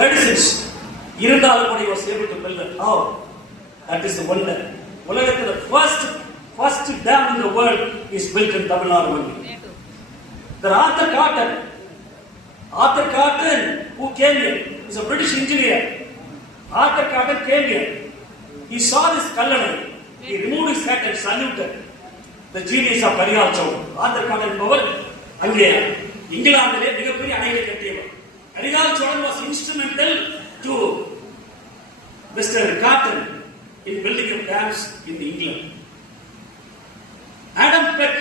medicines இருந்தாலும் கூட he was able to build it. How? That is the wonder. உலகத்துல first dam in the world is built in Tamil Nadu only. The Arthur Carter who came here is a British engineer. Arthur Carter came here. He saw this Kallanai. He removed his hat and saluted the genius of Kariyal Chowdhury. Arthur Carter என்பவர் அங்கே இங்கிலாந்திலே மிகப்பெரிய அணையை கட்டியவர். Kariyal Chowdhury was instrumental to Mr. Carter in building of dams in England. Adam Peck,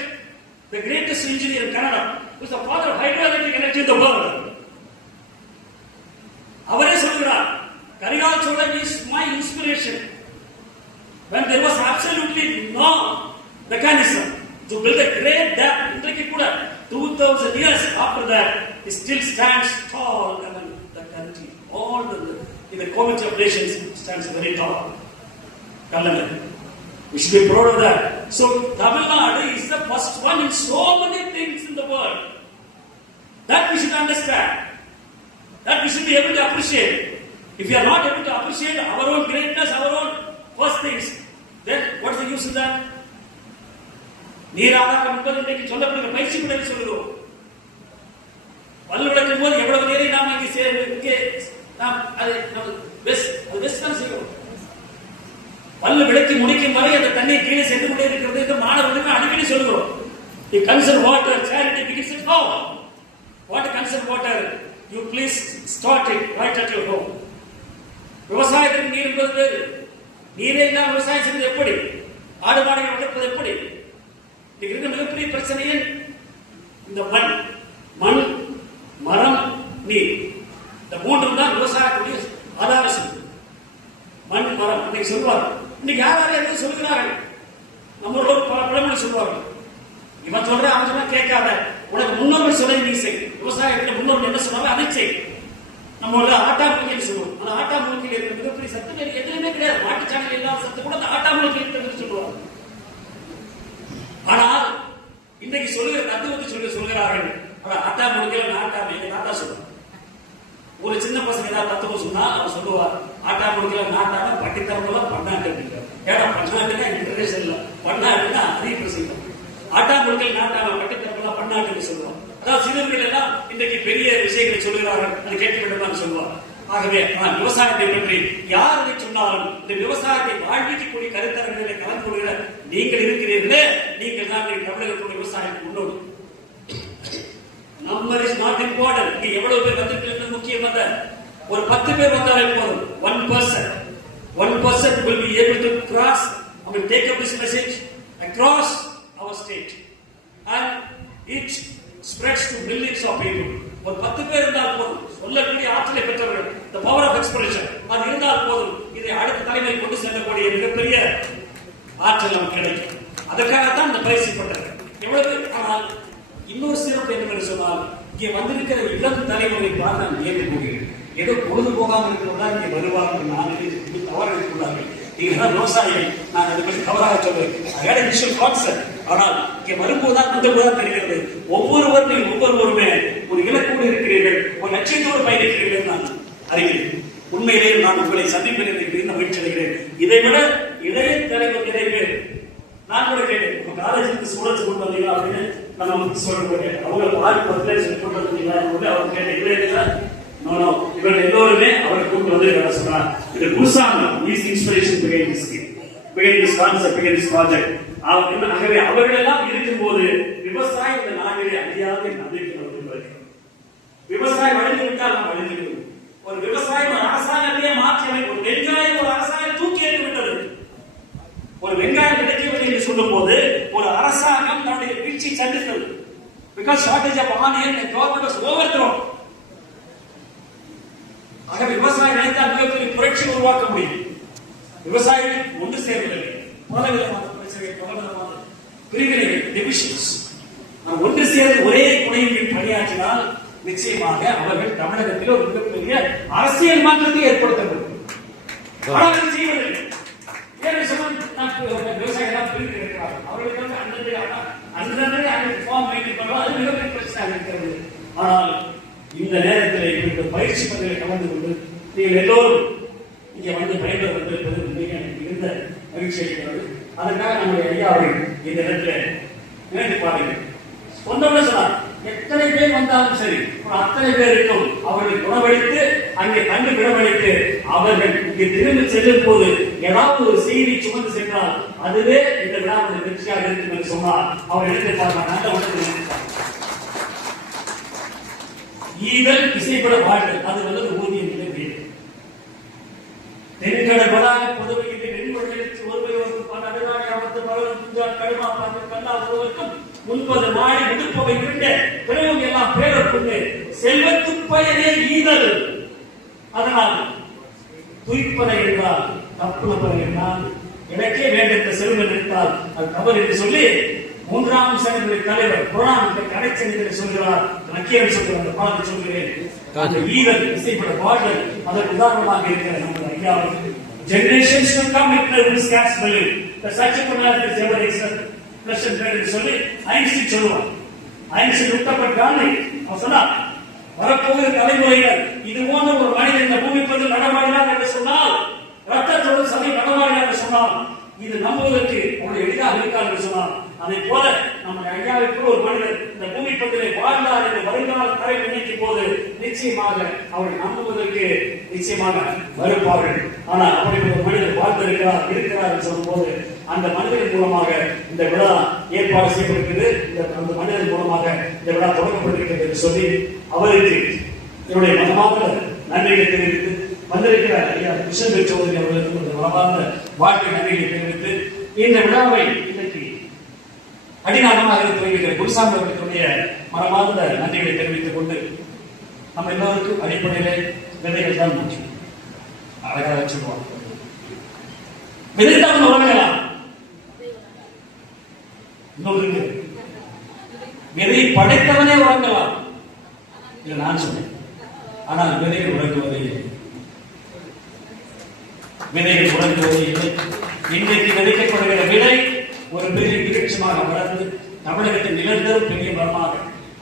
the greatest engineer in Canada, was the father of hydroelectric energy in the world. அவரே சொல்கிறார், Kariyal Chowdhury is my inspiration. When there was absolutely no mechanism to build a great dam, இன்றைக்கு கூட 2000 years after that, it still stands tall among the country. All in the community of nations stands very tall. Kallanai. We should be proud of that. So Tamil Nadu is the first one in so many things in the world. That we should understand. That we should be able to appreciate. If you are not able to appreciate our own greatness, our own first things, then what is the use of that? நீராதாரம் என்பது இன்றைக்கு சொல்லப்படுகிற பயிற்சி கூட சொல்லுகிறோம். பல்லு விளக்கும் போது எவ்வளவு நேரம் நாம் இங்கே நாம் அதை வெஸ்ட் செய்கிறோம். பல்லு விளக்கி முடிக்கும் வரை அந்த தண்ணீர் கீழே சென்று கொண்டே இருக்கிறது என்று மாணவர்களுக்கு அடிக்கடி சொல்கிறோம். You conserve water, charity begins at home. What to conserve water? You please start it right at your home. விவசாயத்திற்கு நீர் என்பது வேறு. நீரே இல்லாமல் விவசாயம் செய்வது எப்படி? ஆடு மாடுகளை வளர்ப்பது எப்படி? இன்னைக்கு இருக்க மிகப்பெரிய பிரச்சனையே இந்த மண், மரம், நீர். இந்த மூன்று தான் விவசாயத்துடைய ஆதார சொத்து. மண், மரம் இன்னைக்கு சொல்வார்கள். இன்னைக்கு யாரும் எதுவும் சொல்கிறார்கள். நம்மளோட பல பழமொழி சொல்வார்கள். இவன் சொல்ற அவன் சொன்னா கேட்காத, உனக்கு முன்னோர்கள் சொல்ல நீ செய். விவசாயத்தில் முன்னோர்கள் என்ன சொன்னாலும் அதை செய். நம்ம ஆட்டா மூலிகை சொல்லுவோம். அந்த ஆட்டா மூலிகையில் இருக்கிற மிகப்பெரிய சத்து வேறு எதுவுமே கிடையாது. மாட்டுச்சாணல் இல்லாத சத்து கூட அந்த ஆட்டா மூலிகை இருக்கிறது சொல்லுவாங்க. ஆனால் இன்னைக்கு சொல்லுகிற தத்துவத்தை சொல்கிறார்கள். ஆட்டா மூலிகையில நாட்டாமை எங்க தாத்தா சொல்லுவாங்க. ஒரு சின்ன பசங்க ஏதாவது தத்துவம் சொன்னா அவன் சொல்லுவார், ஆட்டா மூலிகையில நாட்டாம பட்டித்தரமுல பண்ணாட்டு அப்படிங்கிறார். ஏன்னா பண்ணாட்டுன்னா இன்டர்நேஷனல் இல்ல, பண்ணாட்டுன்னா அதிக பிரசித்தம். ஆட்டா மூலிகையில் நாட்டாம பட்டித்தரமுல பண்ணாட்டுன்னு சொல்லுவாங்க. அதாவது சிறுவர்கள் எல்லாம் இன்றைக்கு பெரிய விஷயங்களை சொல்லுகிறார்கள், அதை கேட்க வேண்டும் சொல்லுவார். ஆகவே விவசாயத்தை பற்றி யார் அதை சொன்னாலும் இந்த விவசாயத்தை வாழ்விக்கக்கூடிய கருத்தரங்களை கலந்து கொள்கிற நீங்கள் இருக்கிறீர்களே, நீங்கள் தான் தமிழகத்துடைய விவசாயத்துக்கு முன்னோடி. Number is not important. இங்க எவ்வளவு பேர் வந்திருக்கிறது முக்கியம் அல்ல. ஒரு 10 பேர் வந்தாலே போதும். 1% will be able to cross and take up this message across our state and it spreads to millions of people. ஒரு 10 பேர் இருந்தால் போதும். சொல்லக்கூடிய ஆற்றலை பெற்றவர்கள், the power of expression, அது இருந்தால் போதும். இதை அடுத்த தலைமுறை கொண்டு செல்லக்கூடிய மிகப்பெரிய ஆற்றல் நமக்கு கிடைக்கும். அதற்காகத்தான் இந்த பயிற்சி பட்டது. எவ்வளவு ஆனால் இன்னொரு சிறப்பு என்னவென்று சொன்னால், இங்கே வந்திருக்கிற இளம் தலைமுறை பார்த்து நான் ஏற்றுக்கொள்கிறேன். ஏதோ பொழுது போகாமல் இருக்கிறதா இங்கே வருவார்கள், நான் தவறு இருக்கிறார்கள். நீங்க விவசாயிகள், நான் அதை பற்றி தவறாக சொல்லுவேன். ஆனால் இங்கே வரும்போதுதான் வந்தபோதுதான் தெரிகிறது, ஒவ்வொருவருமே ஒரு இலக்கோடு இருக்கிறீர்கள், ஒரு லட்சியத்தோடு பயணிக்கிறீர்கள். நான் அறிகிறேன். உண்மையிலேயே நான் உங்களை சந்திப்பில் இருக்கிறேன், மகிழ்ச்சி அடைகிறேன். இதை விட இளைய தலைவர் நிறைய பேர் நான் கூட கேட்டேன், உங்க காலேஜுக்கு ஸ்டூடெண்ட்ஸ் கொண்டு வந்தீங்களா அப்படின்னு நம்ம சொல்றேன். அவங்க 10 சொல்லி கொண்டு வந்தீங்களா அவர் கேட்டேன். இல்லை நோ, இவர்கள் எல்லோருமே அவரை கூட்டு வந்து சொன்னார். இது Gurusamy is inspiration behind this concept, behind this project. ஆகவே அவர்கள் எல்லாம் இருக்கும்போது விவசாயம் இந்த நாட்டிலே அழியாத நம்பிக்கை வருகிறது. விவசாயம் அழிந்துவிட்டால் நாம் அழிந்துவிடும். ஒரு விவசாயம் ஒரு அரசாங்கத்தையே மாற்றி அமைக்கும். ஒரு வெங்காயம் ஒரு அரசாங்கம் தூக்கி எறிந்துவிட்டது. ஒரு வெங்காயம் கிடைக்கவில்லை என்று சொல்லும் போது ஒரு அரசாங்கம் தன்னுடைய வீழ்ச்சியை சந்தித்தது. Because shortage of onion and government was overthrown. ஆகவே விவசாயம் நினைத்தால் மிகப்பெரிய புரட்சி உருவாக்க முடியும். விவசாயிகள் ஒன்று சேரவில்லை. பிரிவினைகள், டிவிஷன்ஸ் ஒன்று சேர்ந்து ஒரே குடையின் பணியாற்றினால் நிச்சயமாக அவர்கள் தமிழகத்தில் ஒரு மிகப்பெரிய அரசியல் மாற்றத்தை ஏற்படுத்த முடியும். ஆனால் செய்வதில்லை. விவசாயிகள் பிரிந்து இருக்கிறார்கள். அவர்களுக்கு அந்தந்த ஃபார்ம் மெயின்டைன் பண்ணுவோம், அது மிகப்பெரிய பிரச்சனை இருக்கிறது. ஆனால் இந்த நேரத்தில் எங்களுக்கு பயிற்சி பகுதியை கலந்து கொண்டு நீங்கள் எல்லோரும் இங்கே வந்து பயன்பெற வந்திருப்பது எனக்கு மிகுந்த மகிழ்ச்சி அளிக்கிறது. அதற்காக நம்முடைய ஐயா அவர்கள் இந்த இடத்துல நினைத்து பாருங்கள். சொன்னோட சொன்னார், எத்தனை பேர் வந்தாலும் சரி அத்தனை பேருக்கும் அவர்கள் குணமளித்து அங்கே கண்டு குணமளித்து அவர்கள் இங்கே திரும்பி செல்லும் போது ஏதாவது ஒரு செய்தி சுமந்து சென்றால் அதுவே இந்த விழாவுடைய வெற்றியாக இருக்கும் என்று சொன்னார். அவர் எடுத்துப்பாங்க நல்ல உணர்வு ஈதல் இசைப்பட வாழ்க்கை அது வந்து ஊதியம் இல்லை வீடு தென்கடற்படாக பொதுவையில் நெல்வழிக்கு ஒருவருக்கு பல அடுநாளை அவத்து பலரும் குஞ்சால் கடுமா பார்த்து கல்லா ஒருவருக்கும் 9 மாடி விடுப்பவை விட்ட பிறகு எல்லாம் பேரர் கொண்டு செல்வத்து பயனே ஈதல். அதனால் துய்ப்பனை என்றால் தப்புனப்பனை என்றால் எனக்கே வேண்டிய செல்வன் என்றால் அது தவறு என்று சொல்லி 3ஆம் சங்கத்தினுடைய தலைவர் புராணத்தை கடைச்சென்று சொல்கிறார். நக்கீரன் சொல்கிற அந்த பாடத்தை சொல்கிறேன். அந்த ஈதல் இசைப்பட பாடல் அதற்கு உதாரணமாக இருக்கிற நமது ஐயா generations to come with the scarce belief the such a man is ever except precision என்று சொல்லி ஐன்ஸ்டீன் சொல்லுவார். ஐன்ஸ்டீன் உட்பட்ட காந்தி அவர் சொன்னார், வரப்போகிற தலைமுறைகள் இது போன்ற ஒரு மனிதன் இந்த பூமி பகுதியில் நடமாடினார் என்று சொன்னால், ரத்தத்தோடு சதை நடமாடினார் என்று சொன்னால் இது நம்புவதற்கு அவ்வளவு எளிதாக இருக்காது என்று சொன்னார். அதை போல நம்ம ஐயாவுக்கு ஒரு மனிதர் இந்த பூமி பகுதியை வாழ்ந்தார் என்று வருங்கால தரை நினைக்கும் போது நிச்சயமாக அவர்கள் நம்புவதற்கு நிச்சயமாக மறுப்பார்கள். ஆனால் அப்படி ஒரு மனிதர் வாழ்ந்திருக்கிறார் என்று சொல்லும் போது அந்த மனிதன் மூலமாக இந்த விழா ஏற்பாடு செய்யப்பட்டிருக்கிறது. அந்த மனிதன் மூலமாக இந்த விழா தொடங்கப்பட்டிருக்கிறது என்று சொல்லி அவருக்கு என்னுடைய மனமார்ந்த நன்றியை தெரிவித்து வந்திருக்கிற ஐயா கிருஷ்ணன் சௌதரி அவர்களுக்கு ஒரு மனமார்ந்த வாழ்க்கை நன்றியை தெரிவித்து இந்த விழாவை இன்றைக்கு அடிநாமமாக இருக்கிற குருசாமி அவர்களுடைய மனமார்ந்த நன்றிகளை தெரிவித்துக் கொண்டு நம்ம எல்லாருக்கும் அடிப்படையிலே விதைகள் தான் முக்கியம். அழகாக சொல்லுவாங்க, விதைத்தான் உறங்கலாம். இன்னொரு விதை படைத்தவனே உறங்கலாம் இதை நான் சொன்னேன். ஆனால் விதைகள் உறங்குவதே இல்லை. விதைகள் உறங்குவதே இல்லை. இன்றைக்கு விதைக்கப்படுகிற விதை ஒரு பெரிய விருட்சமாக வளர்ந்து தமிழகத்தில் நிலந்தரும் பெரிய மரமாக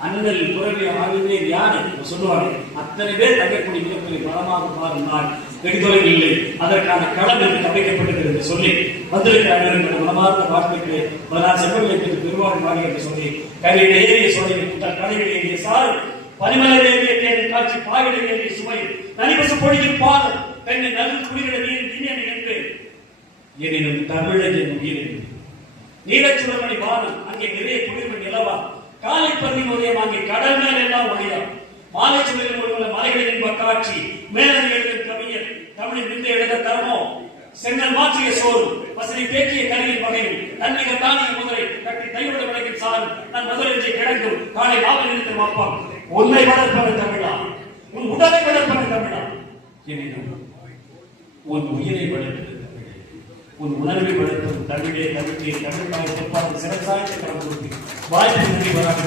அண்ணல் துறவி ஆகிய யார் சொல்லுவாங்க. அத்தனை பேர் தங்கக்கூடிய மிகப்பெரிய மரமாக மாறினால் வெடிதொலைவு இல்லை. அதற்கான களம் என்று அமைக்கப்பட்டிருக்கிறது என்று சொல்லி வந்திருக்கிறார்கள். மனமார்ந்த வாழ்க்கைகளை நான் செவ்வர்களுக்கு பெருவாழ் வாங்கி என்று சொல்லி கையில் ஏறிய சோழர்கள் கடையில் ஏறிய சார் பனிமலர் ஏறிய தேர்தல் காட்சி பாயில ஏறிய சுவை நனிபசு பொழியில் பாதம் பெண்ணை நல் குளிர நீர் திணியனை என்று எனினும் தமிழக உயிரின் நீலச்சுடமணி வானம் அங்கே நிறைய குளிர்வு நிலவா காலை பருவின் உதயம் அங்கே கடல் மேல் எல்லாம் ஒழியா மாலை சுடலில் உள்ள மலைகளில் என்ப காட்சி மேலது எழுதும் கவிஞர் தமிழின் விந்தை எழுத தரமோ செங்கல் மாற்றிய சோறு வசதி பேக்கிய கருவின் வகையில் தன்மிக தானிய முதலை கட்டி தையோட விளக்கின் சாரும் நான் முதலெஞ்சை கிடக்கும் காலை லாபம் நிறுத்தும் அப்பம் உன்னை வளர்ப்பன தமிழா உன் உடலை வளர்ப்பன தமிழா எனினும் உன் உயிரை வளர்ப்பது உன் உணர்வை வளர்ப்பது தமிழே தமிழே தமிழ்நாடு சிறப்பாக சிறந்தாய்த்து கடந்து வாய்ப்பு நன்றி வராது.